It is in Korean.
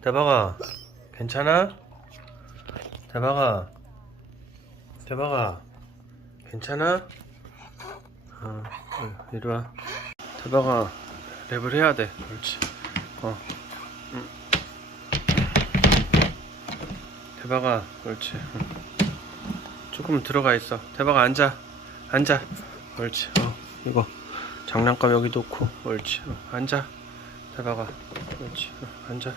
대박아, 괜찮아? 대박아, 대박아, 괜찮아? 이리 와. 대박아, 랩을 해야 돼. 그렇지. 응. 대박아, 그렇지. 응. 조금 들어가 있어. 대박아, 앉아. 앉아. 그렇지. 이거 장난감 여기 놓고. 그렇지. 앉아. 대박아, 그렇지. 앉아.